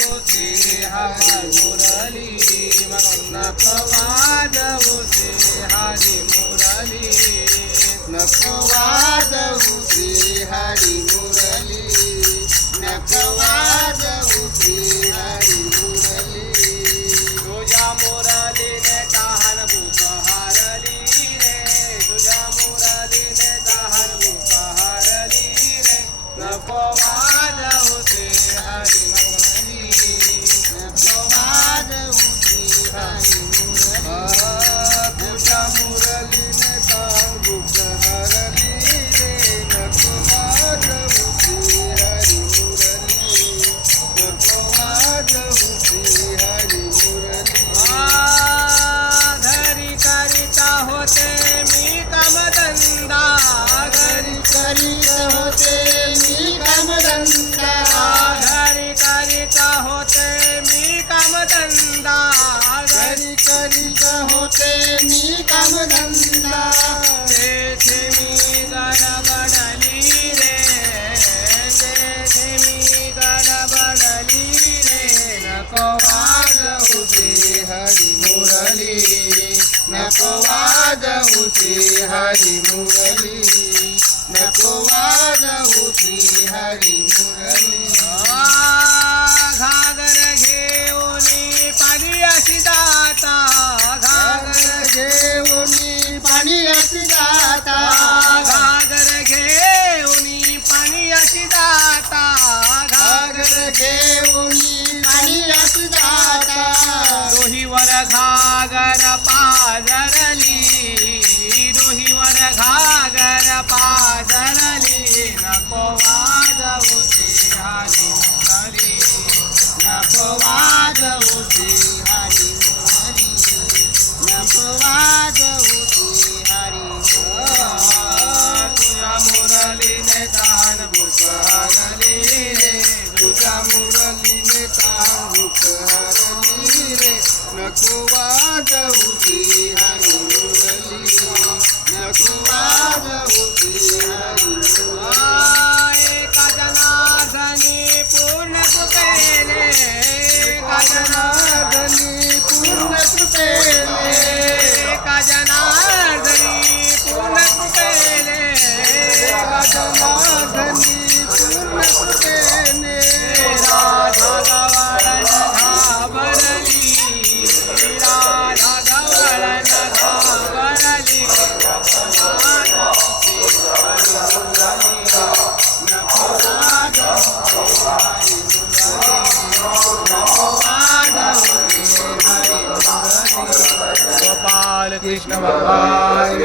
श्री हरी मुरली नको वाजवू श्री हरी मुरली नको वाजवू श्री हरी मुरली नको वाजवू श्री हरी मुरली तुझ्या मुरलीने तहान भूक हरली रे तुझ्या मुरलीने तहान भूक हरली रे नको वाजवू श्री हरी मुरली नको वाजवू श्री हरी मुरली तुझ्या मुरलीने तहान भूक हरली रे नको वाजवू श्री हरी मुरली नको वाजवू श्री हरी मुरली घरी करिता होते मी कामधंदा घरी करीत होते मी कामधंदा घरी करीत होते मी कामधंदा घरी करीत होते मी कामधंदा तेथे मी गडबडली रे तेथे मी गडबडली रे नको वाजवू श्री हरी मुरली नको वाजवू श्री हरी मुरली नको वाजवू श्री हरी मुरली घागर घेऊन पाणी अशी जाता घागर घेऊन पाणी अशी जाता घागर घेऊन पाणी अशी जाता घागर घेऊन पाणी अशी जाता रोहीवर घागर पाजरली रोहीवर घागर पाजरली नको वाजवू श्री हरी मुरली नको वाजवू श्री हरी मुरली नको वाजवू श्री हरी तुझ्या मुरलीने तहान भूक हरली रे तुझ्या मुरलीने तहान भूक हरली रे नको वाजवू श्री हरी मुरली नको वाजवू श्री हरी मुरली एका जनार्दनी पूर्ण कृपेने एका जनार्दनी पूर्ण कृपेने एका जनार्दनी पूर्ण कृपेने एका जनार्दनी पूर्ण कृपेने राधा गवळण घाबरली राधा गवळण घाबरली गोपाल कृष्ण भगवान